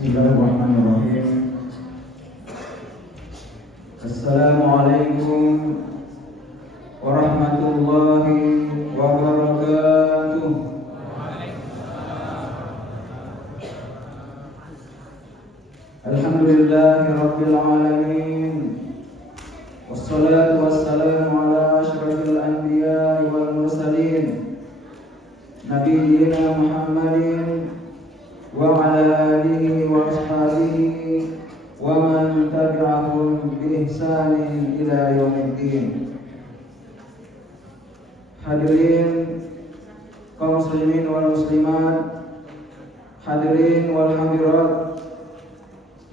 Bismillahirrahmanirrahim. Assalamualaikum warahmatullahi wabarakatuh. Alhamdulillahi rabbil alamin. Wassalatu wassalamu ala asyrafil anbiya'i wal mursalin Nabiyyina Muhammadin wa ala alihi wa ashabihi wa man tabi'ahum bi ihsanin ila yaumiddin. Hadirin kaum muslimin wal muslimat, hadirin wal hadirat,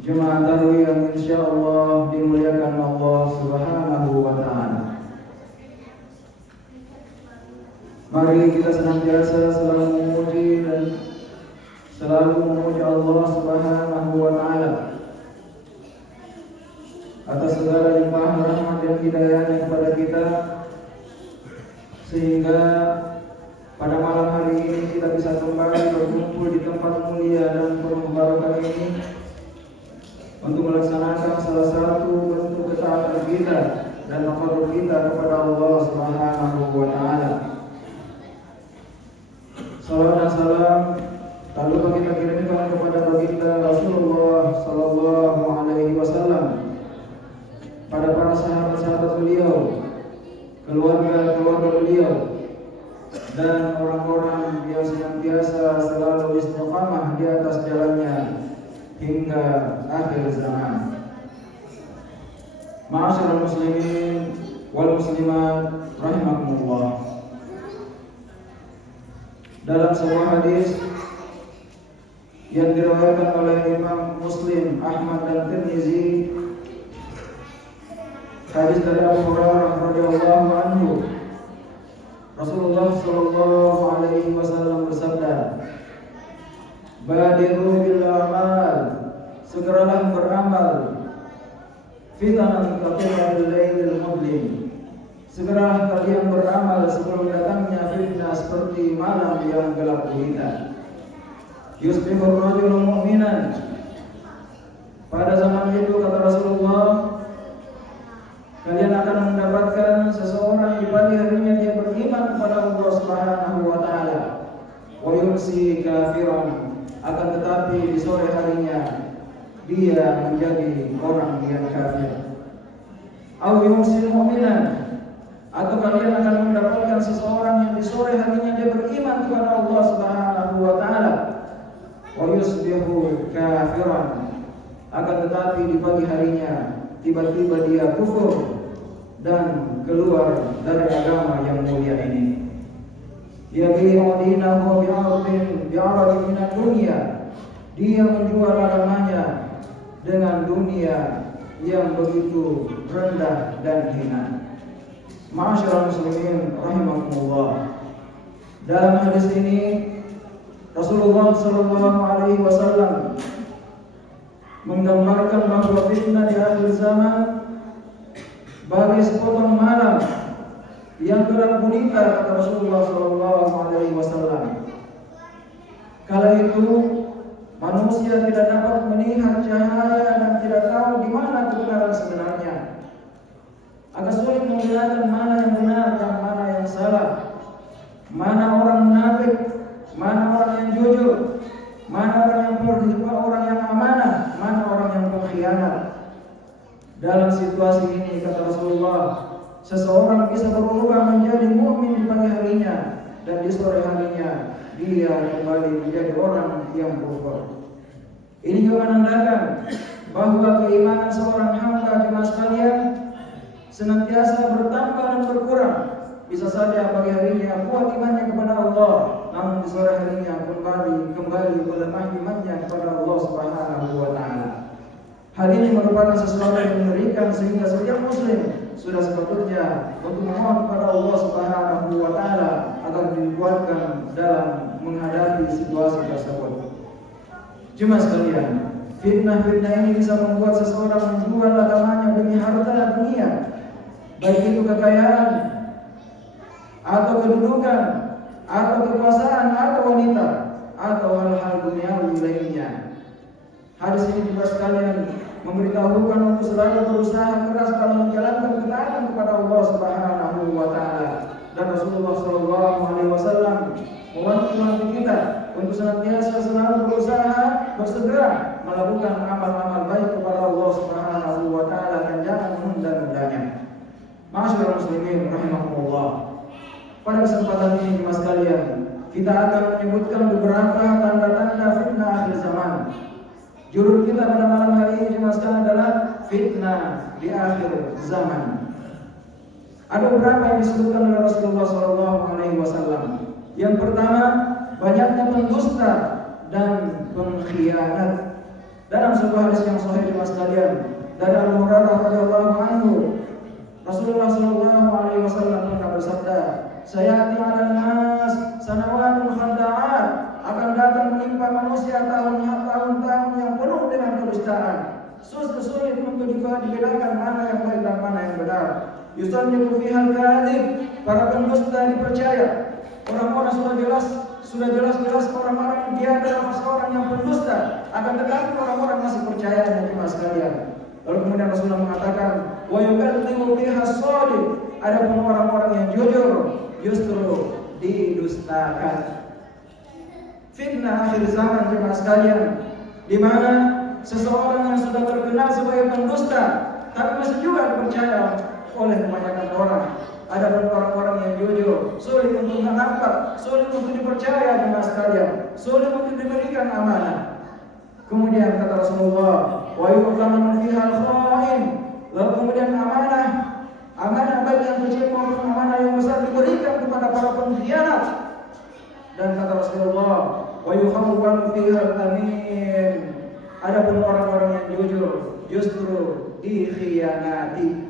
jemaah tarawih yang insyaallah dimuliakan Allah Subhanahu wa taala. Mari kita senantiasa selalu memuji Allah Subhanahu wa taala atas segala limpahan rahmat dan hidayahnya kepada kita, sehingga pada malam hari ini kita bisa kembali berkumpul di tempat mulia dan penuh barokah ini untuk melaksanakan salah satu bentuk ketaatan kita dan takarrub kita kepada Allah Subhanahu wa taala. Salawat dan salam tak lupa kita kirimkan kepada baginda Rasulullah sallallahu alaihi wasallam, pada para sahabat-sahabat beliau, keluarga beliau, dan orang-orang yang senantiasa selalu istiqamah di atas jalannya hingga akhir zaman. Ma'asyiral muslimin wal muslimat rahimakumullah. Dalam sebuah hadis yang diriwayatkan oleh Imam Muslim, Ahmad dan Tirmizi, hadis dari Abu Hurairah radhiyallahu anhu, Rasulullah sallallahu alaihi wasallam bersabda, "Badiru bil amal, segeralah beramal, fitanan kaqiyatil lailil mudlim." Segeralah kalian beramal sebelum datangnya fitnah seperti malam yang gelap gulita. Yusbihur rajulu mu'minan. Pada zaman itu kata Rasulullah, kalian akan mendapatkan seseorang di pagi harinya dia beriman kepada Allah Subhanahu wa taala. Wa yumsi kafiran, akan tetapi di sore harinya dia menjadi orang yang kafir. Aw yumsi mu'minan, atau kalian akan mendapatkan seseorang yang di sore harinya dia beriman kepada Allah Subhanahu wa taala. Wa yusbihu kafiran, akan tetapi di pagi harinya tiba-tiba dia kufur dan keluar dari agama yang mulia ini. Yabi'u dinahu bi'aradin minad dunya, dia menjual agamanya dengan dunia yang begitu rendah dan hina. Ma'asyiral muslimin rahimakumullah. Dalam hadis ini Rasulullah sallallahu alaihi wasallam menggambarkan bahwa fitnah di akhir zaman bagi sepotong malam yang gelap gulita, kata Rasulullah sallallahu alaihi wasallam. Kala itu manusia tidak dapat melihat cahaya dan tidak tahu di mana kebenaran sebenarnya. Agak sulit membedakan mana yang benar dan mana yang salah, mana orang munafik, mana orang yang jujur, mana orang yang berjiwa, orang yang amanah, mana orang yang pengkhianat. Dalam situasi ini kata Rasulullah, seseorang bisa berubah menjadi mukmin di pagi harinya dan di sore harinya dia kembali menjadi orang yang kufur. Ini juga menandakan bahwa keimanan seorang hamba jemaah sekalian senantiasa bertambah dan berkurang. Bisa saja pagi harinya kuat imannya kepada Allah, namun di sore harinya kembali melemah imannya kepada Allah Subhanahu wa taala. Hal ini merupakan sesuatu yang mengerikan, sehingga setiap muslim sudah sepatutnya untuk memohon kepada Allah Subhanahu wa taala agar dikuatkan dalam menghadapi situasi tersebut. Jemaah sekalian, fitnah-fitnah ini bisa membuat seseorang menjual agamanya demi harta dunia, baik itu kekayaan atau kedudukan atau kekuasaan atau wanita atau hal-hal duniawi lainnya. Hadis ini juga sekalian memberitahukan untuk selalu berusaha keras dalam menjalankan ketaatan kepada Allah Subhanahu wa taala. Dan Rasulullah sallallahu alaihi wasallam mewanti kita untuk senantiasa selalu berusaha bersegera melakukan amal-amal baik kepada Allah Subhanahu wa taala dan jangan menunda-nundanya. Ma'asyiral muslimin rahimakumullah. Pada kesempatan ini Mas sekalian, kita akan menyebutkan beberapa tanda-tanda fitnah akhir zaman. Judul kita pada malam hari ini Mas sekalian adalah fitnah di akhir zaman. Ada beberapa yang disebutkan oleh Rasulullah SAW. Yang pertama, banyaknya pendusta dan pengkhianat. Dalam sebuah hadis yang sahih Mas sekalian dari Abu Hurairah radhiyallahu anhu, Rasulullah SAW pernah bersabda, "Sayati 'alan nas sanawatul khanda'at." Akan datang menimpa manusia tahun-tahun yang penuh dengan kedustaan. Sulit untuk dibedakan mana yang baik dan mana yang benar. Yusannifu fihal kadhib, para pendusta dipercaya. Orang-orang sudah jelas orang-orang dia adalah seorang yang pendusta. Akan tetapi orang-orang masih percaya dengan Mas sekalian. Lalu kemudian Rasulullah mengatakan, wa yukadzibu fiha as-shadiq. Adapun orang-orang yang jujur justru didustakan. Fitnah akhir zaman jemaah sekalian, di mana seseorang yang sudah terkenal sebagai pendusta, tapi masih juga dipercaya oleh kebanyakan orang. Ada orang-orang yang jujur, sulit untuk nampak, sulit untuk dipercaya jemaah sekalian, sulit untuk diberikan amanah. Kemudian kata Rasulullah, wa yuqamu fiha al-kha'in. Lalu kemudian amanah baik yang kecil maupun amanah yang besar diberikan kepada para pengkhianat. Dan kata Rasulullah, wa yukhawwanu fiha al-amin. Adapun orang-orang yang jujur justru dikhianati.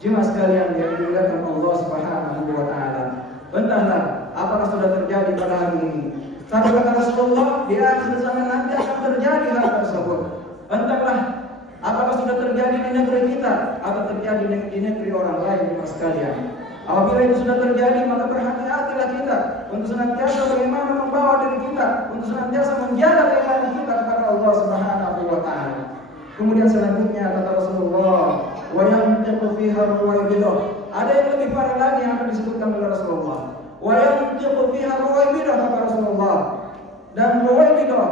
Jemaah sekalian yang dimuliakan Allah Subhanahu wa taala. Entahlah apakah sudah terjadi pada hari ini. Tapi kata Rasulullah, di akhir zaman nanti akan terjadi hal tersebut. Entahlah apakah sudah terjadi di negeri kita atau terjadi di negeri orang lain jemaah sekalian. Apabila itu sudah terjadi, maka berhati-hatilah kita untuk senantiasa bagaimana membawa diri kita, untuk senantiasa menjaga keimanan kita kepada Allah Subhanahu wa taala. Kemudian selanjutnya kata Rasulullah, wa yantiqu fiha ruwaibidah. Ada yang lebih parah lagi yang akan disebutkan oleh Rasulullah. Wa yantiqu fiha ruwaibidah kata Rasulullah. Dan ruwaibidah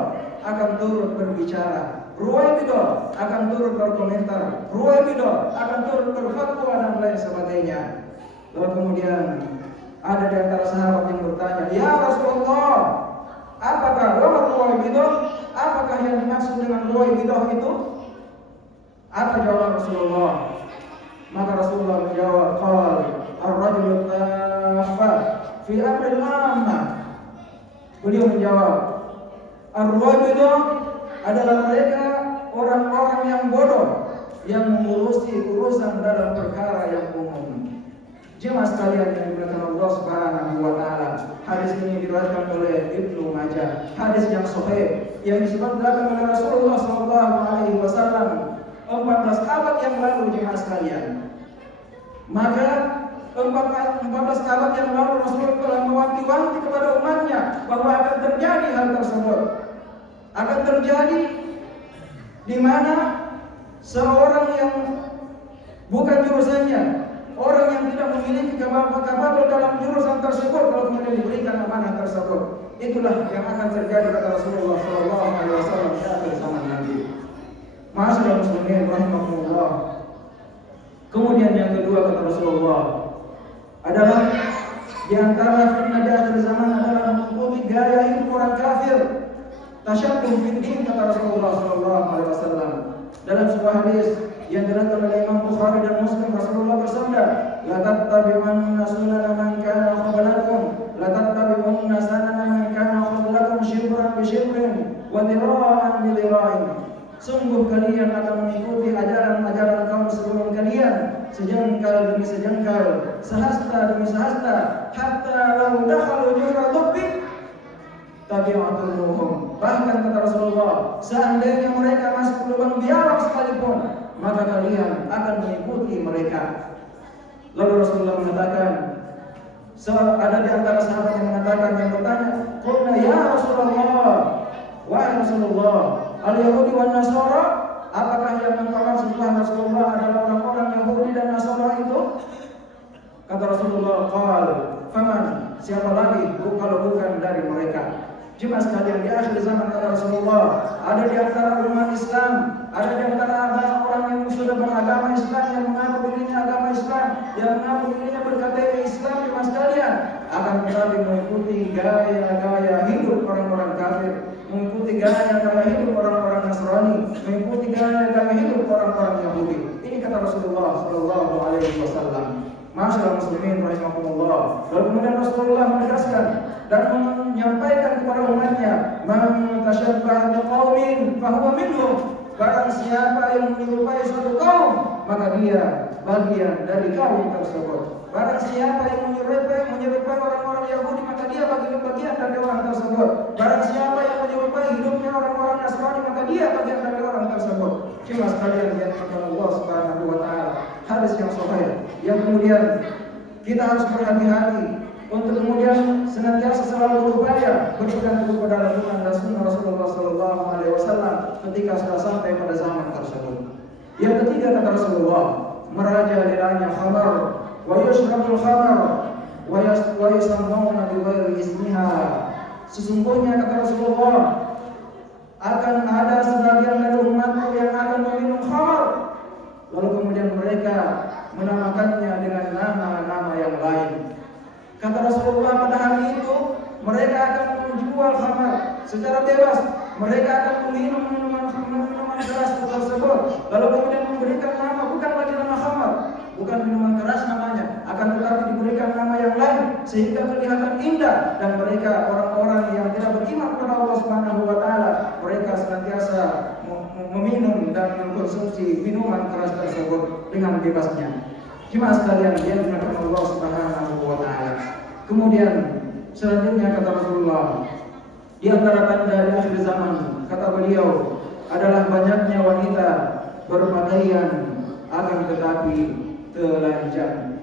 akan turut berbicara. Ruwaibidah akan turut berkomentar. Ruwaibidah akan turut berfatwa dan lain sebagainya. Lalu kemudian ada di antara sahabat yang bertanya, "Ya Rasulullah, apakah ruwaibidah? Apakah yang dimaksud dengan ruwaibidah itu?" Apa jawab Rasulullah? Maka Rasulullah menjawab, "Qal ar-rajulu tafa fi amril ammah." Beliau menjawab, ar-rajulu adalah mereka orang-orang yang bodoh yang mengurusi urusan dalam perkara yang umum. Jemaah sekalian yang dimuliakan Allah Subhanahu wa taala, hadis ini diriwayatkan oleh Ibnu Majah. Hadis yang sahih yang disebutkan oleh Rasulullah sallallahu alaihi wasallam 14 abad yang lalu jemaah sekalian. Maka 14 abad yang lalu Rasulullah telah mewanti-wanti kepada umatnya bahwa akan terjadi hal tersebut. Akan terjadi di mana seorang yang bukan jurusannya, orang yang tidak memiliki kapabel dalam jurusan tersebut, kalau kemudian diberikan amanah tersebut, itulah yang akan terjadi kata Rasulullah SAW di akhir zaman nanti. Ma'asyiral muslimin rahimakumullah. Kemudian yang kedua kata Rasulullah adalah di antara fitnah di akhir zaman adalah mengikuti gaya hidup orang kafir. Tasyabbuh fid din kata Rasulullah SAW. Dalam sebuah hadis yang diriwayatkan oleh Imam Bukhari dan Muslim, Rasulullah bersabda, "La tattabi'unna sunana man kana qablakum, la tattabi'unna sanana man kana qablakum shibran bi shibrin wa dhira'an bi dhira'in." Sungguh kalian akan mengikuti ajaran-ajaran kaum sebelum kalian, sejengkal demi sejengkal, sehasta demi sehasta, hatta law dakhalu juhra dhubbin tabi'atuhum. Bahkan kata Rasulullah, seandainya mereka masuk lubang biawak sekalipun, maka kalian akan mengikuti mereka. Lalu Rasulullah mengatakan, ada di antara sahabat yang mengatakan, yang bertanya, "Qulna ya Rasulullah, wahai Rasulullah, al-Yahudi wan Nasara, apakah yang engkau maksud Rasulullah adalah orang-orang Yahudi dan Nasara itu? Kata Rasulullah, qal, faman, siapa lagi kalau bukan dari mereka? Jemaah sekalian, di akhir zaman kata Rasulullah, ada di antara umat Islam, ada di antara orang yang sudah beragama Islam, yang mengaku dirinya agama Islam, yang mengaku dirinya berKTP Islam, jemaah sekalian, akan tetapi mengikuti gaya-gaya hidup orang-orang kafir, mengikuti gaya-gaya hidup orang-orang Nasrani, mengikuti gaya-gaya hidup orang-orang Yahudi. Ini kata Rasulullah sallallahu alaihi wasallam. Masyaallah muslimin rahimakumullah. Lalu kemudian Rasulullah menegaskan dan menyampaikan kepada umatnya, "Man tashabbaha biqaumin fahuwa minhum." Barang siapa yang menyerupai suatu kaum, maka dia bagian dari kaum tersebut. Barang siapa yang menyerupai orang-orang Yahudi, maka dia bagian dari orang tersebut. Barang siapa yang menyerupai hidupnya orang-orang Nasrani, maka dia bagian dari orang tersebut. Cuma sekalian yang dimuliakan Allah Subhanahu wa taala. Hadis yang sahih. Yang kemudian kita harus berhati-hati untuk kemudian senantiasa selalu berupaya berikan kepada Al-Quran dan Sunnah Rasulullah Sallallahu Alaihi Wasallam ketika sudah sampai pada zaman tersebut. Yang ketiga kata Rasulullah, merajalilanya khamar, wa yushrabul khamar, wa yusammuna bi ghairi ismiha. Sesungguhnya kata Rasulullah, akan ada sebagian dari umatku yang akan meminum khamar, lalu kemudian mereka menamakannya dengan nama-nama yang lain. Kata Rasulullah, pada hari itu mereka akan menjual khamar secara bebas. Mereka akan meminum minuman keras tersebut, lalu kemudian memberikan nama bukan lagi nama khamar, bukan minuman keras namanya, akan tetapi diberikan nama yang lain sehingga kelihatan indah, dan mereka orang-orang yang tidak beriman kepada Allah Subhanahu wa taala, mereka senantiasa meminum dan mengkonsumsi minuman keras tersebut dengan bebasnya. Jemaah sekalian yang dimuliakan Allah Subhanahu wa taala. Kemudian selanjutnya kata Rasulullah, di antara tanda di akhir zaman kata beliau adalah banyaknya wanita berpakaian akan tetapi telanjang.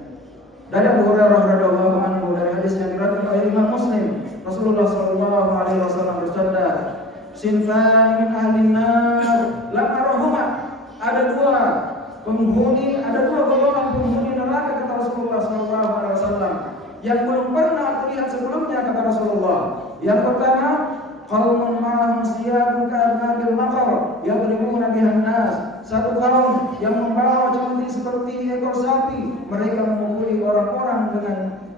Dari Abu Hurairah radhiyallahu anhu dari hadis yang diriwayatkan oleh Imam Muslim, Rasulullah sallallahu alaihi wasallam bersabda, "Sinfan min ahlin nar la arahuma." Ada dua golongan penghuni neraka kata Rasulullah sallallahu alaihi wasallam yang belum pernah terlihat sebelumnya kata Rasulullah. Yang pertama, qaumun ma'ahum siyabun ka'adnabil maqar yadribuna bihan nas. Satu kaum yang membawa cemeti seperti ekor sapi, mereka memukuli orang-orang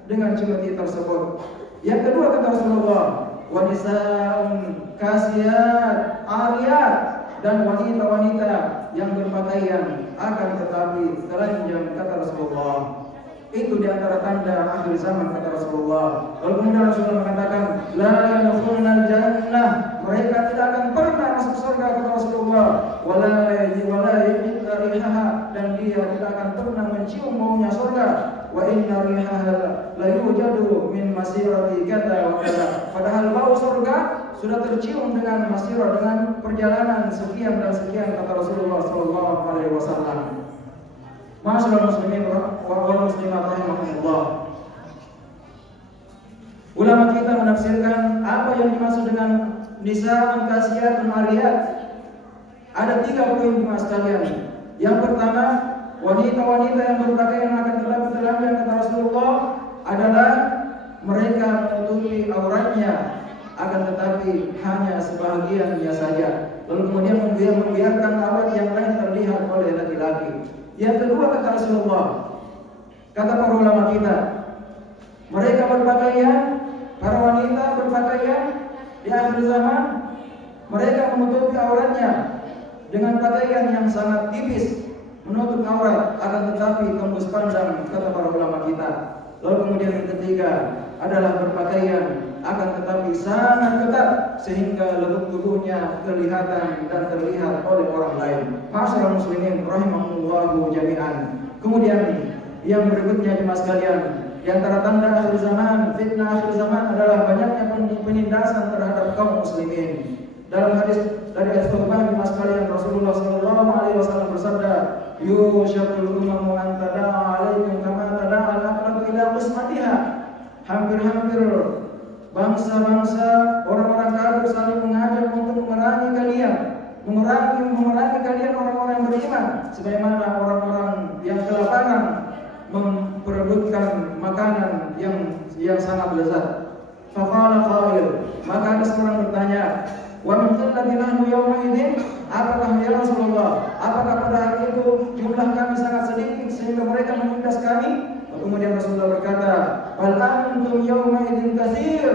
dengan cemeti tersebut. Yang kedua kata Rasulullah, wa nisaa'un kasiyat 'ariyat, dan wanita-wanita yang berpakaian akan tetapi telanjang kata Rasulullah. Itu di antara tanda akhir zaman kata Rasulullah. Lalu kemudian Rasulullah mengatakan, la yadkhulunal jannah, mereka tidak akan pernah masuk surga kata Rasulullah. Wala yajidna rihaha, dan dia tidak akan pernah mencium baunya surga. Wa inna rihaha la yujadu min masirati kata wa kata. Padahal bau surga sudah tercium dengan masirah, dengan perjalanan sekian dan sekian kata Rasulullah sallallahu alaihi wasallam. Masyaallah muslimin wa muslimat rahimahumullah. Ulama kita menafsirkan apa yang dimaksud dengan nisa'un kasiyatun 'ariyat. Ada 3 poin Mas sekalian. Yang pertama, wanita-wanita yang berpakaian akan tetapi telanjang kata Rasulullah adalah mereka menutupi auratnya akan tetapi hanya sebahagiannya saja. Lalu kemudian membiarkan aurat yang lain terlihat oleh laki-laki. Yang kedua kata Rasulullah, kata para ulama kita, mereka berpakaian, para wanita berpakaian di akhir zaman, mereka menutupi auratnya dengan pakaian yang sangat tipis, menutup aurat, akan tetapi tembus pandang kata para ulama kita. Lalu kemudian yang ketiga adalah berpakaian akan tetapi sangat ketat sehingga lengan tubuhnya kelihatan dan terlihat oleh orang lain. Masyaallah muslimin rahimahumullahu jami'an. Kemudian yang berikutnya jemaah sekalian, di antara tanda akhir zaman, fitnah akhir zaman adalah banyaknya penindasan terhadap kaum muslimin. Dalam hadis dari As-Sahabat jemaah sekalian, Rasulullah sallallahu alaihi wasallam bersabda, "Yushakul umamu an tada'a alaikum kama tada'a al-aqrab ila qismatiha." Hampir-hampir bangsa-bangsa orang-orang kafir saling mengajak untuk memerangi kalian, memerangi kalian orang-orang yang beriman, sebagaimana orang-orang yang kelaparan memperebutkan makanan yang sangat lezat. Faqala qail, maka ada seorang bertanya, wa min qillati nahnu yawma idzin, apakah ya Rasulullah, apakah pada hari itu jumlah kami sangat sedikit sehingga mereka menindas kami? Kemudian Rasulullah berkata, bal antum yawma idzin katsir,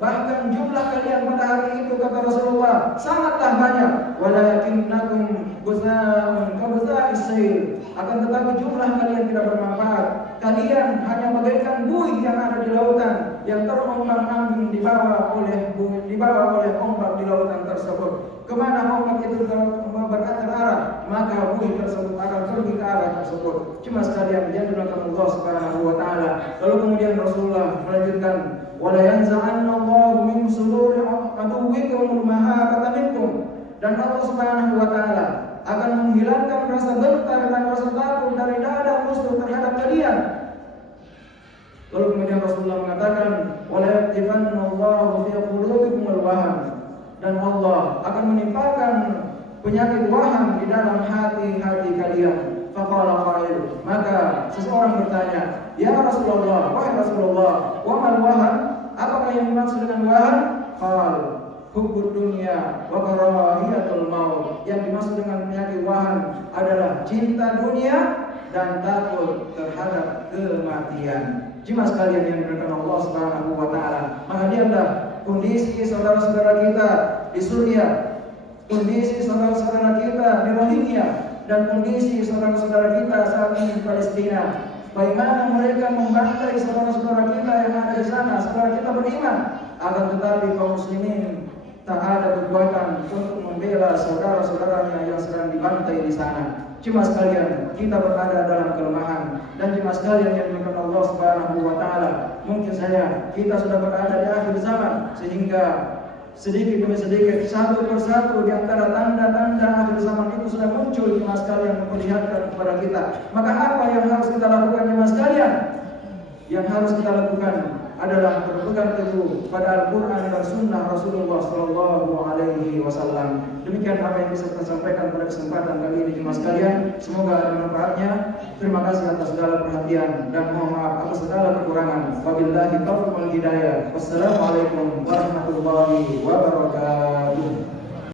bahkan jumlah kalian pada hari itu, kata Rasulullah, sangatlah banyak. Walakinnakum guzaa'un kabuza'is sayl, akan tetapi jumlah kalian tidak bermanfaat. Kalian hanya bagaikan buih yang ada di lautan, yang terombang-ambing dibawa oleh ombak di lautan tersebut. Kemana ombak itu berarah, maka buih tersebut akan pergi ke arah tersebut. Cuma sekalian dia dilakukan Allah Subhanahu wa taala. Lalu kemudian Rasulullah melanjutkan, wala yanza'anna Allahu min suduri aduwwikum mahabata minkum, dan Allah Subhanahu wa taala akan menghilangkan rasa gentar dan rasa takut dari dada musuh terhadap kalian. Lalu kemudian Rasulullah mengatakan, wala yaktifanna Allahu fi qulubikum al-wahan, dan Allah akan menimpakan penyakit waham di dalam hati-hati kalian. Faqala qail, maka seseorang bertanya, ya Rasulullah, wahai Rasulullah, wa mal wahan, apakah yang dimaksud dengan wahan? Qal hubbud dunya wa karahiyatul maut, yang dimaksud dengan penyakit wahan adalah cinta dunia dan takut terhadap kematian. Jemaah sekalian yang dimuliakan Allah Subhanahu wa taala, maka lihatlah kondisi saudara-saudara kita di Suriah, kondisi saudara-saudara kita di Rohingya, dan kondisi saudara-saudara kita saat ini di Palestina. Bagaimana mereka membantai saudara-saudara kita yang ada di sana, saudara kita beriman, akan tetapi kaum muslimin tak ada kekuatan untuk membela saudara-saudaranya yang sedang dibantai di sana. Cuma sekalian kita berada dalam kelemahan, dan cuma sekalian yang dimuliakan Allah Subhanahu wa taala, mungkin saja kita sudah berada di akhir zaman, sehingga sedikit demi sedikit, satu persatu di antara tanda-tanda akhir zaman itu sudah muncul, cuma sekalian memperlihatkan kepada kita. Maka apa yang harus kita lakukan, cuma sekalian? Yang harus kita lakukan adalah berpegang teguh pada Al-Quran dan Sunnah Rasulullah Sallallahu Alaihi Wasallam. Demikian apa yang bisa kita sampaikan pada kesempatan kali ini, jemaah sekalian. Semoga ada manfaatnya. Terima kasih atas segala perhatian dan mohon maaf atas segala kekurangan. Wabillahi taufiq wal hidayah. Wassalamualaikum warahmatullahi wabarakatuh.